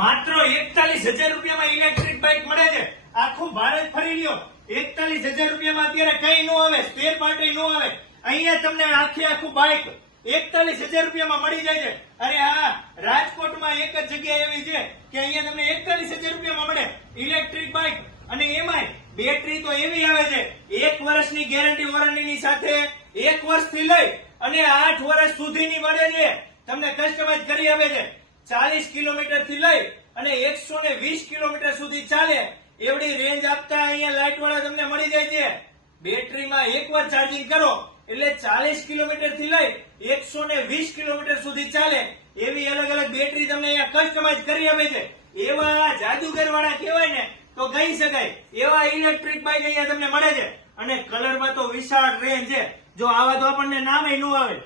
માત્ર 41,000 રૂપિયામાં electric bike મળે છે. આખું ભારત ફરી લ્યો, 41,000 રૂપિયામાં અત્યારે કઈ ન આવે, સ્પેર પાર્ટ ન આવે. અહીંયા તમને આખું બાઇક 41,000 રૂપિયામાં મળી જાય છે. અરે હા, રાજકોટમાં એક જ જગ્યા એવી છે કે અહીંયા તમને 41,000 રૂપિયામાં મળે ઇલેક્ટ્રિક બાઇક. અને એમાંય બેટરી તો એવી આવે છે, 1 વર્ષની ગેરંટી વોરંટીની સાથે 1 વર્ષથી લઈ અને 8 વર્ષ સુધીની મળે છે. તમને કસ્ટમાઇઝ કરી આપે છે. 40 કિલોમીટર થી લઈ અને 120 કિલોમીટર સુધી ચાલે એવડી રેન્જ આપતા અહીંયા લાઇટ વાળા તમને મળી જાય છે. બેટરીમાં એકવાર ચાર્જિંગ કરો એટલે 40 કિલોમીટર થી લઈ 120 કિલોમીટર સુધી ચાલે એવી અલગ અલગ બેટરી તમને અહીંયા કસ્ટમાઇઝ કરી આપે છે. એવા જાદુગર વાળા કહેવાય ને તો કહી શકાય એવા ઇલેક્ટ્રિક બાઇક અહીંયા તમને મળે છે. અને કલરમાં તો વિશાળ રેન્જ છે. જો આવા તો આપણને નામે ન આવે,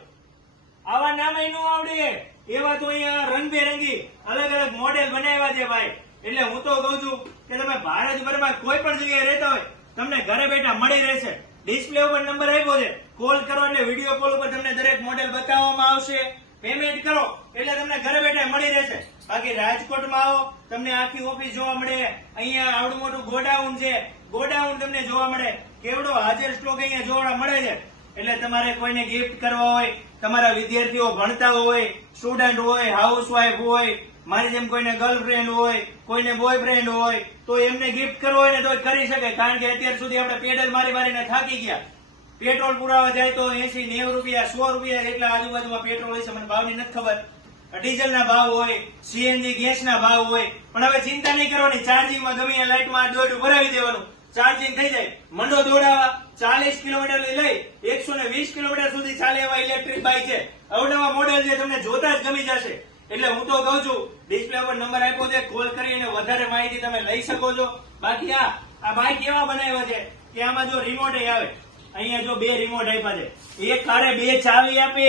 આવા નામે ન આવડે એવા તો અહીંયા રંગબેરંગી અલગ અલગ મોડેલ બનાવ્યા છે ભાઈ. એટલે હું તો કઉ છું કે તમે ભારતભરમાં કોઈ પણ જગ્યાએ રહેતા હોય તમને ઘરે બેઠા મળી રહેશે. ડિસ્પ્લે ઉપર નંબર આપ્યો છે, કોલ કરો એટલે વિડીયો કોલ ઉપર તમને દરેક મોડેલ બતાવવામાં આવશે. પેમેન્ટ કરો એટલે તમને ઘરે બેઠા મળી રહેશે. બાકી રાજકોટમાં આવો તમને આખી ઓફિસ જોવા મળે. અહીંયા આવડું મોટું ગોડાઉન છે, ગોડાઉન તમને જોવા મળે. કેવડો હાજર સ્ટોક અહીંયા જોવા મળે છે. એટલે તમારે કોઈને ગિફ્ટ કરવા હોય, તમારા વિદ્યાર્થીઓ ભણતા હોય, સ્ટુડન્ટ હોય, હાઉસવાઈફ હોય, મારી જેમ કોઈને ગર્લફ્રેન્ડ હોય, કોઈને બોયફ્રેન્ડ હોય તો એમને ગિફ્ટ કરવો હોય ને તો કરી શકે. કારણ કે અત્યાર સુધી આપણે પેડલ મારી મારીને થાકી ગયા. પેટ્રોલ પુરાવા જાય તો 80, 90 રૂપિયા, 100 રૂપિયા એટલા આજુબાજુમાં પેટ્રોલ હોય છે. મને ભાવની નથી ખબર. ડીઝલના ભાવ હોય, સીએનજી ગેસના ભાવ હોય. પણ હવે ચિંતા નહીં કરવાની, ચાર્જિંગમાં ગમે લાઇટમાં દોડું ભરાવી દેવાનું, ચાર્જિંગ થઈ જાય. મંડો દોડાવા 40 કિલોમીટર લઈ 120 કિલોમીટર સુધી ચાલે એવા ઇલેક્ટ્રિક બાઇક છે. અવનવા મોડેલ છે, તમને જોતા જ ગમી જશે. એટલે હું તો કહું છું ડિસ્પ્લે પર નંબર આપ્યો છે, કોલ કરીને વધારે માહિતી તમે લઈ શકો છો. બાકી આ બાઇક એવા બનાવ્યા છે કે આમાં જો રિમોટ આવે, અહીંયા જો 2 રિમોટ આપ્યા છે. એક કારે 2 ચાવી આપે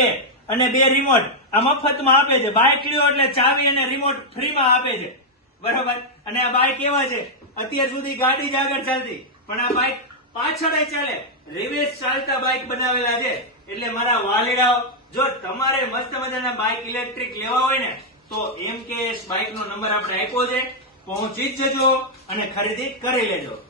અને 2 રિમોટ આ મફતમાં આપે છે. બાઇક લ્યો એટલે ચાવી અને રિમોટ ફ્રીમાં આપે છે, બરોબર. અને આ બાઇક એવા છે, અત્યાર સુધી ગાડી જ આગળ ચાલતી પણ આ બાઇક પાછળ ચાલે, રિવેર્સ ચાલતા બાઇક બનાવેલા છે. એટલે મારા વાલીડાઓ, જો તમારે મસ્ત મજાના બાઇક ઇલેક્ટ્રિક લેવા હોય ને તો MKS બાઇક નો નંબર આપણે આપ્યો છે, પહોંચી જ જજો અને ખરીદી કરી લેજો.